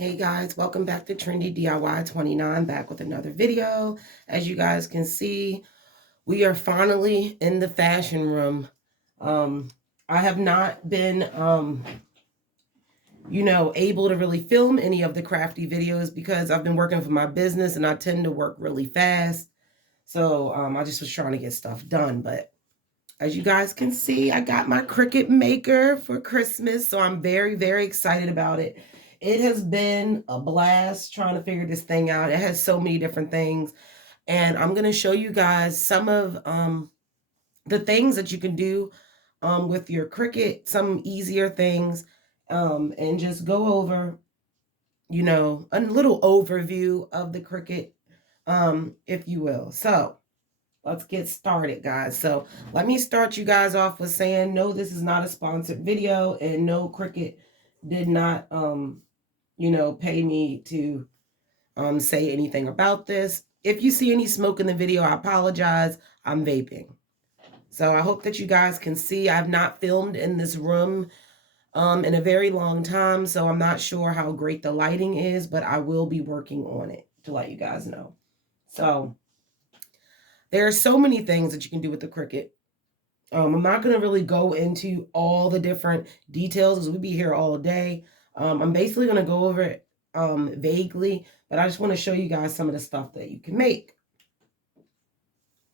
Hey guys, welcome back to Trendy DIY 29, back with another video. As you guys can see, we are finally in the fashion room. I have not been, able to really film any of the crafty videos because I've been working for my business and I tend to work really fast. So I just was trying to get stuff done. But as you guys can see, I got my Cricut maker for Christmas. So I'm very, very excited about it. It has been a blast trying to figure this thing out. It has so many different things. And I'm going to show you guys some of the things that you can do with your Cricut, some easier things, and just go over, a little overview of the Cricut, if you will. So let's get started, guys. So let me start you guys off with saying, no, this is not a sponsored video, and no, Cricut did not, pay me to say anything about this. If you see any smoke in the video, I apologize. I'm vaping. So I hope that you guys can see. I've not filmed in this room in a very long time, so I'm not sure how great the lighting is, but I will be working on it to let you guys know. So there are so many things that you can do with the Cricut. I'm not going to really go into all the different details because we'll be here all day. I'm basically going to go over it vaguely, but I just want to show you guys some of the stuff that you can make.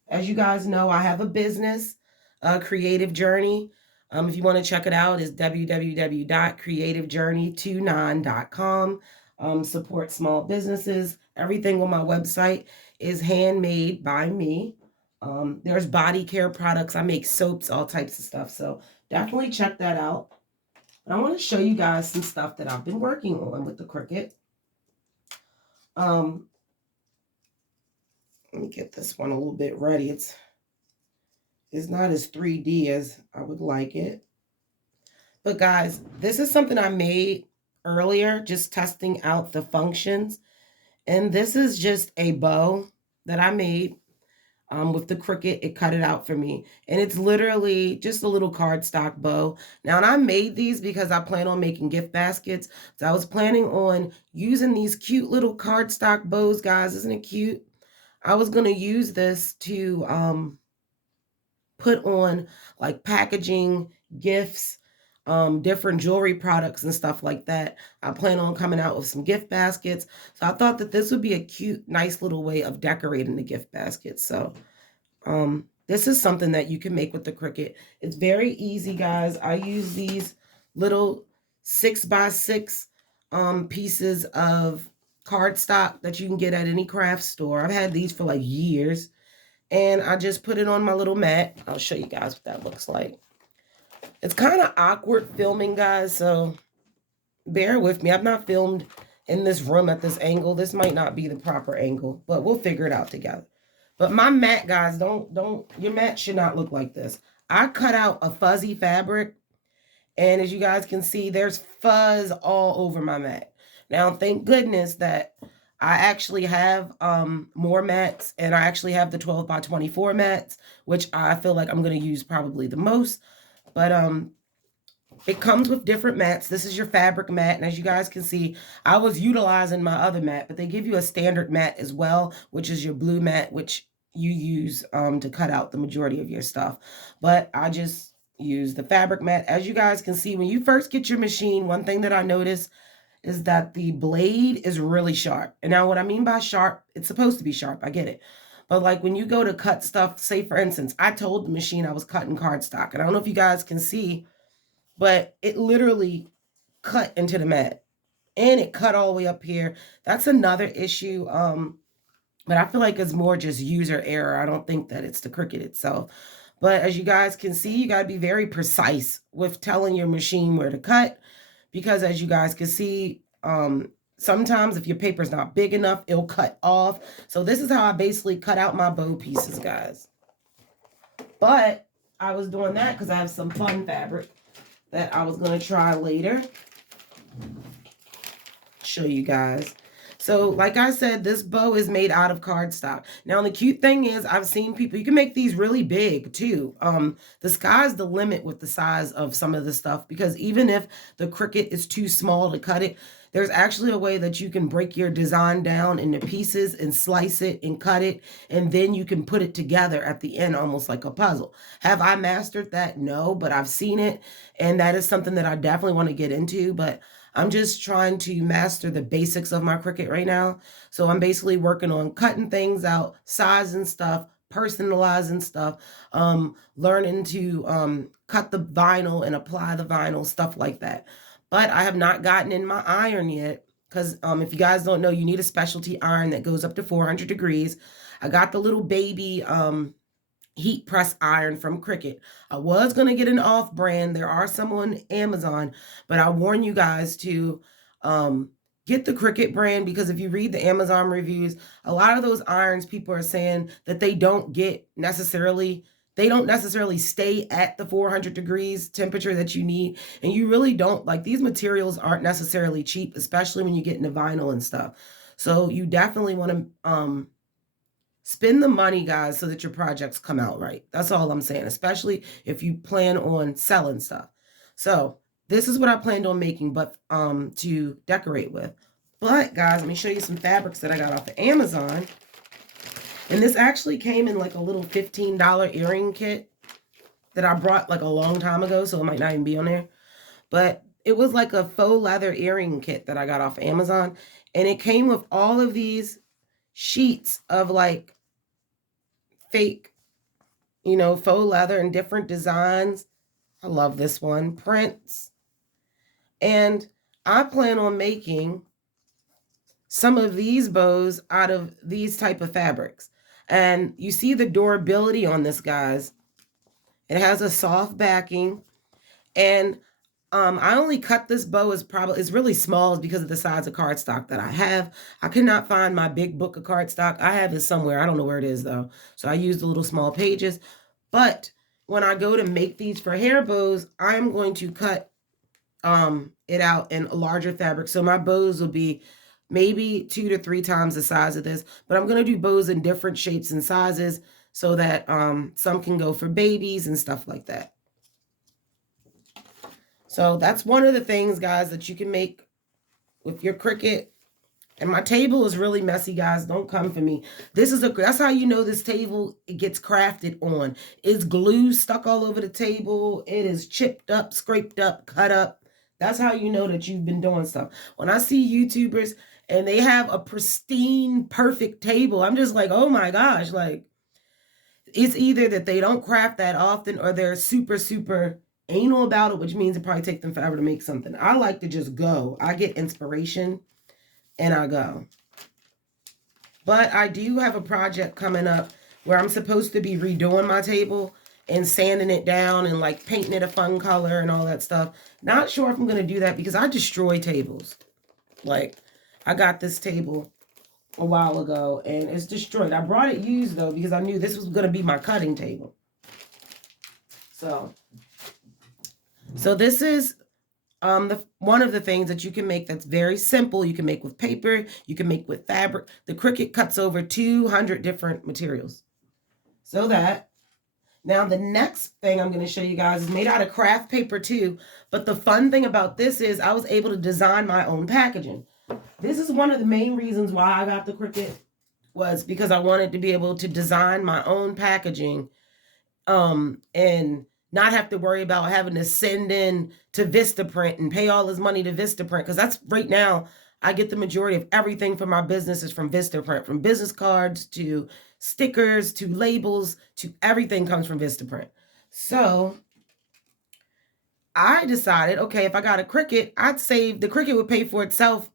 As you guys know, I have a business, Creative Journey. If you want to check it out, it's www.creativejourney29.com. Support small businesses. Everything on my website is handmade by me. There's body care products. I make soaps, all types of stuff. So definitely check that out. I want to show you guys some stuff that I've been working on with the Cricut. Let me get this one a little bit ready. It's not as 3D as I would like it. But guys, this is something I made earlier, just testing out the functions. And this is just a bow that I made with the Cricut. It cut it out for me. And it's literally just a little cardstock bow. Now, and I made these because I plan on making gift baskets. So I was planning on using these cute little cardstock bows, guys. Isn't it cute? I was going to use this to put on like packaging, gifts, different jewelry products and stuff like that. I plan on coming out with some gift baskets. So I thought that this would be a cute, nice little way of decorating the gift basket. So this is something that you can make with the Cricut. It's very easy, guys. I use these little 6x6 pieces of cardstock that you can get at any craft store. I've had these for like years. And I just put it on my little mat. I'll show you guys what that looks like. It's kind of awkward filming, guys, so bear with me. I've not filmed in this room at this angle. This might not be the proper angle, but we'll figure it out together. But my mat, guys, your mat should not look like this. I cut out a fuzzy fabric, and as you guys can see, there's fuzz all over my mat. Now, thank goodness that I actually have more mats, and I actually have the 12x24 mats, which I feel like I'm going to use probably the most. But it comes with different mats. This is your fabric mat, and as you guys can see, I was utilizing my other mat, but they give you a standard mat as well, which is your blue mat, which you use to cut out the majority of your stuff. But I just use the fabric mat. As you guys can see, when you first get your machine, one thing that I noticed is that the blade is really sharp. And now what I mean by sharp, it's supposed to be sharp, I get it. But like when you go to cut stuff, say for instance, I told the machine I was cutting cardstock. And I don't know if you guys can see, but it literally cut into the mat. And it cut all the way up here. That's another issue. But I feel like it's more just user error. I don't think that it's the Cricut itself. But as you guys can see, you got to be very precise with telling your machine where to cut. Because as you guys can see, sometimes if your paper's not big enough, it'll cut off. So this is how I basically cut out my bow pieces, guys. But I was doing that because I have some fun fabric that I was going to try later. Show you guys. So like I said, this bow is made out of cardstock. Now the cute thing is I've seen people, you can make these really big too. The sky's the limit with the size of some of the stuff, because even if the Cricut is too small to cut it, there's actually a way that you can break your design down into pieces and slice it and cut it, and then you can put it together at the end almost like a puzzle. Have I mastered that? No, but I've seen it, and that is something that I definitely want to get into, but I'm just trying to master the basics of my Cricut right now. So I'm basically working on cutting things out, sizing stuff, personalizing stuff, learning to cut the vinyl and apply the vinyl, stuff like that. But I have not gotten in my iron yet, because if you guys don't know, you need a specialty iron that goes up to 400 degrees. I got the little baby heat press iron from Cricut. I was going to get an off brand. There are some on Amazon, but I warn you guys to get the Cricut brand, because if you read the Amazon reviews, a lot of those irons, people are saying that they don't necessarily stay at the 400 degrees temperature that you need. And you really don't, like, these materials aren't necessarily cheap, especially when you get into vinyl and stuff. So you definitely want to spend the money, guys, so that your projects come out right. That's all I'm saying, especially if you plan on selling stuff. So this is what I planned on making, but to decorate with. But guys, let me show you some fabrics that I got off of Amazon. And this actually came in like a little $15 earring kit that I brought like a long time ago, so it might not even be on there. But it was like a faux leather earring kit that I got off Amazon. And it came with all of these sheets of like fake, faux leather and different designs. I love this one, prints. And I plan on making some of these bows out of these type of fabrics. And you see the durability on this, guys. It has a soft backing, and I only cut this bow it's really small because of the size of cardstock that I have. I could not find my big book of cardstock. I have it somewhere. I don't know where it is though. So I used the little small pages. But when I go to make these for hair bows, I am going to cut it out in a larger fabric. So my bows will be maybe 2 to 3 times the size of this. But I'm going to do bows in different shapes and sizes so that some can go for babies and stuff like that. So that's one of the things, guys, that you can make with your Cricut. And my table is really messy, guys. Don't come for me. That's how you know this table, it gets crafted on. It's glue stuck all over the table. It is chipped up, scraped up, cut up. That's how you know that you've been doing stuff. When I see YouTubers and they have a pristine, perfect table, I'm just like, oh my gosh, like, it's either that they don't craft that often or they're super, super anal about it, which means it probably take them forever to make something. I like to just go. I get inspiration and I go. But I do have a project coming up where I'm supposed to be redoing my table and sanding it down and like painting it a fun color and all that stuff. Not sure if I'm going to do that because I destroy tables. Like, I got this table a while ago and it's destroyed. I brought it used though because I knew this was going to be my cutting table. So this is one of the things that you can make that's very simple. You can make with paper, you can make with fabric. The Cricut cuts over 200 different materials. So that, now the next thing I'm going to show you guys is made out of craft paper too. But the fun thing about this is I was able to design my own packaging. This is one of the main reasons why I got the Cricut, was because I wanted to be able to design my own packaging and not have to worry about having to send in to Vistaprint and pay all this money to Vistaprint, because that's right now I get the majority of everything for my business is from Vistaprint, from business cards to stickers to labels to everything comes from Vistaprint. So I decided, okay, if I got a Cricut, I'd save, the Cricut would pay for itself,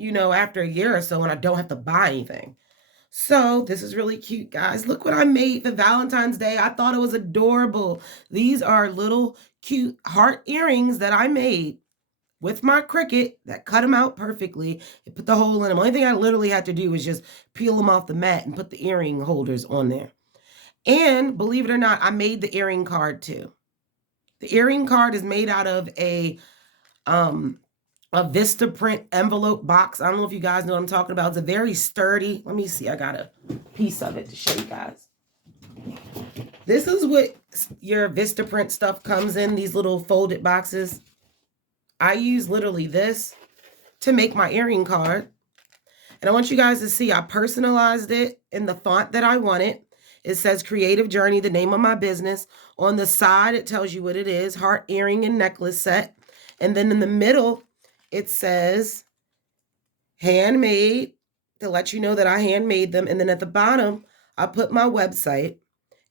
after a year or so, and I don't have to buy anything. So this is really cute, guys. Look what I made for Valentine's Day. I thought it was adorable. These are little cute heart earrings that I made with my Cricut that cut them out perfectly. It put the hole in them. The only thing I literally had to do was just peel them off the mat and put the earring holders on there. And believe it or not, I made the earring card too. The earring card is made out of a a Vistaprint envelope box. I don't know if you guys know what I'm talking about. It's a very sturdy. Let me see. I got a piece of it to show you guys. This is what your Vistaprint stuff comes in, these little folded boxes. I use literally this to make my earring card. And I want you guys to see, I personalized it in the font that I wanted. It says Creative Journey, the name of my business. On the side, it tells you what it is, heart earring and necklace set. And then in the middle, it says handmade, to let you know that I handmade them. And then at the bottom, I put my website.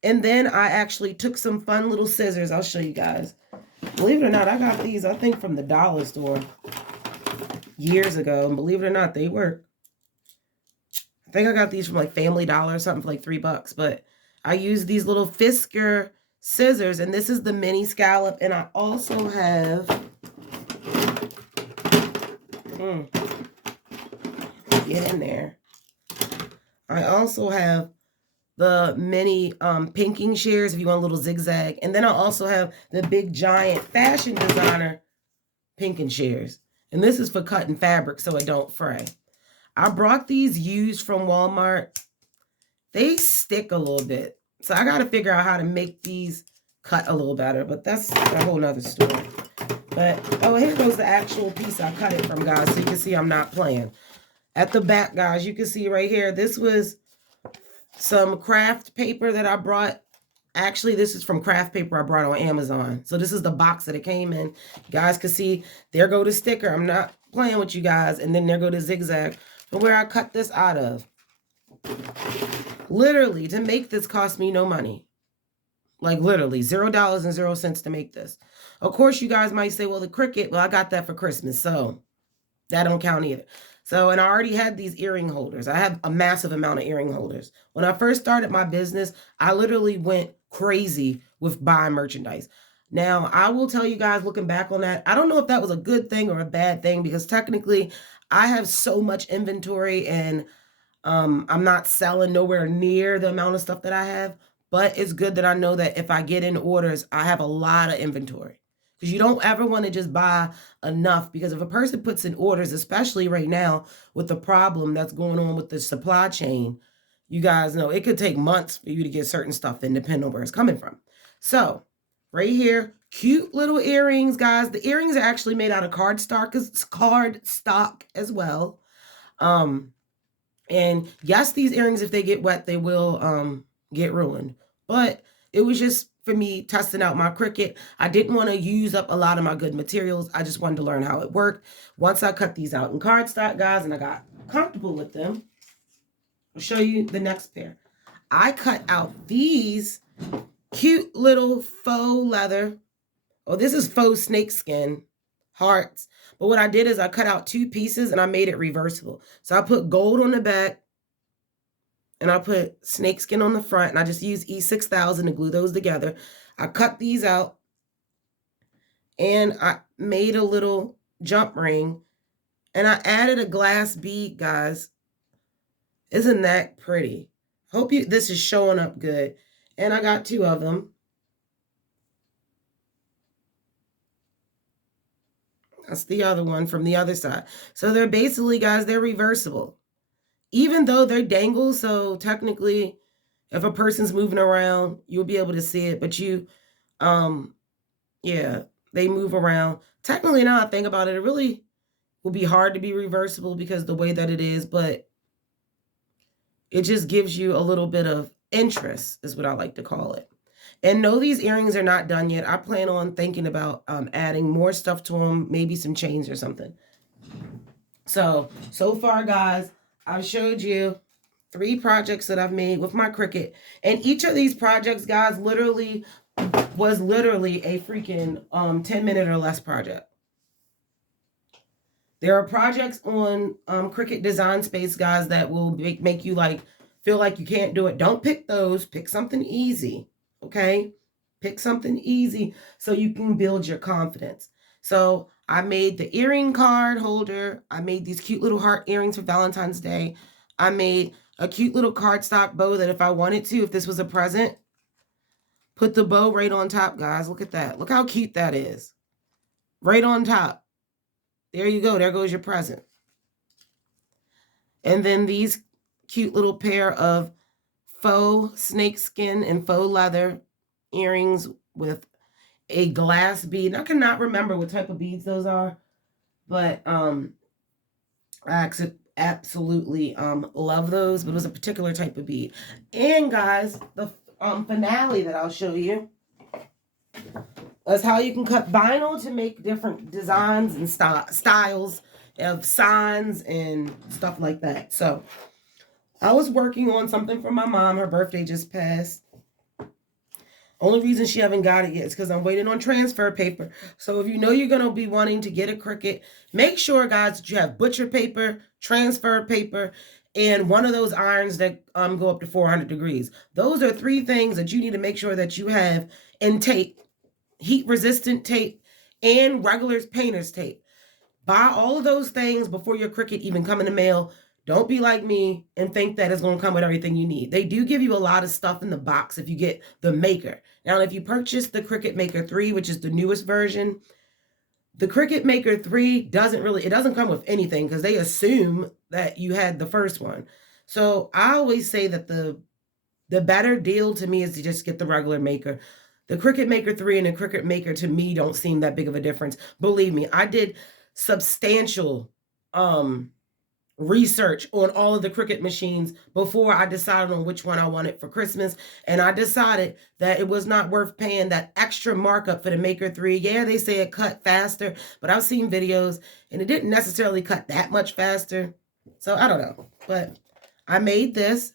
And then I actually took some fun little scissors. I'll show you guys. Believe it or not, I got these, I think, from the dollar store years ago. And believe it or not, they work. I think I got these from like Family Dollar or something for like $3. But I use these little Fisker scissors. And this is the mini scallop. And I also have... get in there. I also have the mini pinking shears if you want a little zigzag. And then I also have the big giant fashion designer pinking shears. And this is for cutting fabric so it don't fray. I brought these used from Walmart. They stick a little bit. So I got to figure out how to make these cut a little better. But that's a whole nother story. But, oh, here goes the actual piece I cut it from, guys. So you can see I'm not playing. At the back, guys, you can see right here, this was some craft paper that I brought. Actually, this is from craft paper I brought on Amazon. So this is the box that it came in. You guys can see, there go the sticker. I'm not playing with you guys. And then there go the zigzag. But where I cut this out of. Literally, to make this cost me no money. Like literally, $0.00 to make this. Of course, you guys might say, well, the Cricut, well, I got that for Christmas. So that don't count either. So, and I already had these earring holders. I have a massive amount of earring holders. When I first started my business, I literally went crazy with buying merchandise. Now, I will tell you guys, looking back on that, I don't know if that was a good thing or a bad thing, because technically I have so much inventory and I'm not selling nowhere near the amount of stuff that I have. But it's good that I know that if I get in orders, I have a lot of inventory. Because you don't ever want to just buy enough. Because if a person puts in orders, especially right now with the problem that's going on with the supply chain, you guys know it could take months for you to get certain stuff in, depending on where it's coming from. So right here, cute little earrings, guys. The earrings are actually made out of cardstock as well. And yes, these earrings, if they get wet, they will get ruined. But it was just for me testing out my Cricut. I didn't want to use up a lot of my good materials. I just wanted to learn how it worked. Once I cut these out in cardstock, guys, and I got comfortable with them, I'll show you the next pair. I cut out these cute little faux leather. Oh, this is faux snakeskin hearts. But what I did is I cut out 2 pieces and I made it reversible. So I put gold on the back and I put snakeskin on the front, and I just used E6000 to glue those together. I cut these out and I made a little jump ring and I added a glass bead, guys. Isn't that pretty? Hope this is showing up good. And I got 2 of them. That's the other one from the other side. So they're basically, guys, they're reversible. Even though they're dangles, so technically, if a person's moving around, you'll be able to see it. But yeah, they move around. Technically, now I think about it, it really will be hard to be reversible because the way that it is. But it just gives you a little bit of interest, is what I like to call it. And no, these earrings are not done yet. I plan on thinking about adding more stuff to them, maybe some chains or something. So far, guys, I've showed you 3 projects that I've made with my Cricut. And each of these projects, guys, was literally a freaking 10-minute or less project. There are projects on Cricut Design Space, guys, that will make you feel like you can't do it. Don't pick those. Pick something easy, okay? Pick something easy so you can build your confidence. So I made the earring card holder. I made these cute little heart earrings for Valentine's Day. I made a cute little cardstock bow that if I wanted to, if this was a present, put the bow right on top, guys. Look at that. Look how cute that is. Right on top. There you go. There goes your present. And then these cute little pair of faux snakeskin and faux leather earrings with a glass bead. I cannot remember what type of beads those are, but I absolutely love those. But it was a particular type of bead. And guys, the finale that I'll show you is how you can cut vinyl to make different designs and styles of signs and stuff like that. So I was working on something for my mom. Her birthday just passed. Only reason she haven't got it yet is because I'm waiting on transfer paper. So if you know you're going to be wanting to get a Cricut, make sure, guys, that you have butcher paper, transfer paper, and one of those irons that go up to 400 degrees. Those are 3 things that you need to make sure that you have, and tape, heat-resistant tape, and regular painter's tape. Buy all of those things before your Cricut even come in the mail. Don't be like me and think that it's going to come with everything you need. They do give you a lot of stuff in the box if you get the Maker. Now, if you purchase the Cricut Maker 3, which is the newest version, the Cricut Maker 3 doesn't come with anything because they assume that you had the first one. So I always say that the better deal to me is to just get the regular Maker. The Cricut Maker 3 and the Cricut Maker to me don't seem that big of a difference. Believe me, I did substantial research on all of the Cricut machines before I decided on which one I wanted for Christmas. And I decided that it was not worth paying that extra markup for the Maker 3. Yeah, they say it cut faster, but I've seen videos and it didn't necessarily cut that much faster. So I don't know, but I made this,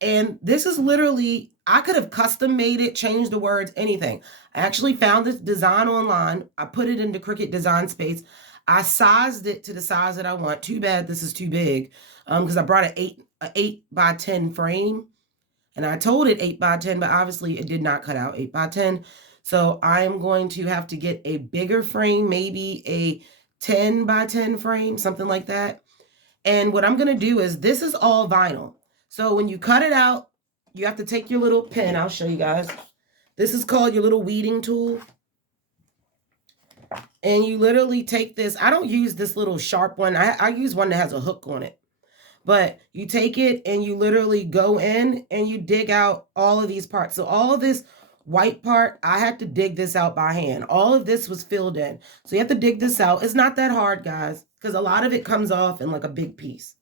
and this is literally, I could have custom made it, changed the words, anything. I actually found this design online. I put it into Cricut Design Space. I sized it to the size that I want. Too bad this is too big, because I brought an 8 by 10 frame, and I told it 8 by 10, but obviously it did not cut out 8 by 10. So I am going to have to get a bigger frame, maybe a 10 by 10 frame, something like that. And what I'm going to do is, this is all vinyl. So when you cut it out, you have to take your little pen. I'll show you guys. This is called your little weeding tool. And you literally take this. I don't use this little sharp one. I use one that has a hook on it. But you take it and you literally go in and you dig out all of these parts. So all of this white part, I had to dig this out by hand. All of this was filled in. So you have to dig this out. It's not that hard, guys, because a lot of it comes off in like a big piece.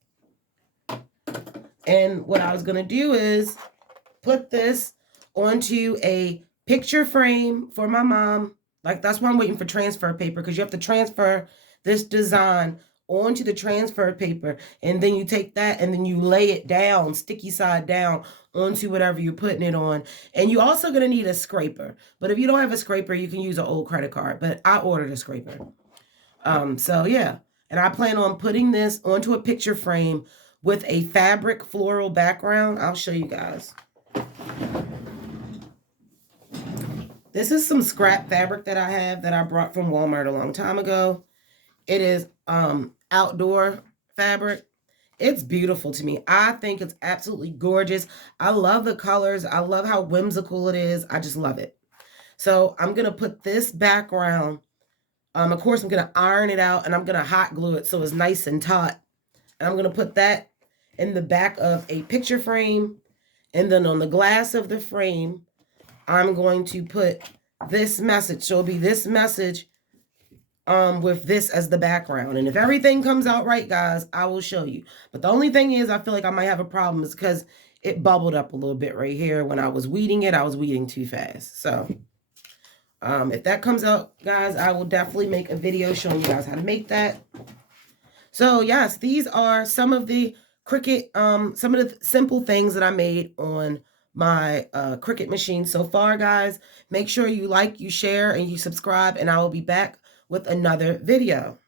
And what I was going to do is put this onto a picture frame for my mom. Like, that's why I'm waiting for transfer paper, because you have to transfer this design onto the transfer paper, and then you take that and then you lay it down, sticky side down, onto whatever you're putting it on. And you're also going to need a scraper. But if you don't have a scraper, you can use an old credit card. But I ordered a scraper. So yeah. And I plan on putting this onto a picture frame with a fabric floral background. I'll show you guys. This is some scrap fabric that I have that I brought from Walmart a long time ago. It is outdoor fabric. It's beautiful to me. I think it's absolutely gorgeous. I love the colors. I love how whimsical it is. I just love it. So I'm going to put this background. Of course, I'm going to iron it out, and I'm going to hot glue it so it's nice and taut. And I'm going to put that in the back of a picture frame. And then on the glass of the frame, I'm going to put this message. So it'll be this message with this as the background. And if everything comes out right, guys, I will show you. But the only thing is, I feel like I might have a problem is because it bubbled up a little bit right here. When I was weeding it, I was weeding too fast. So if that comes out, guys, I will definitely make a video showing you guys how to make that. So yes, these are some of the Cricut, some of the simple things that I made on my Cricut machine so far, guys. Make sure you like, you share, and you subscribe, and I will be back with another video.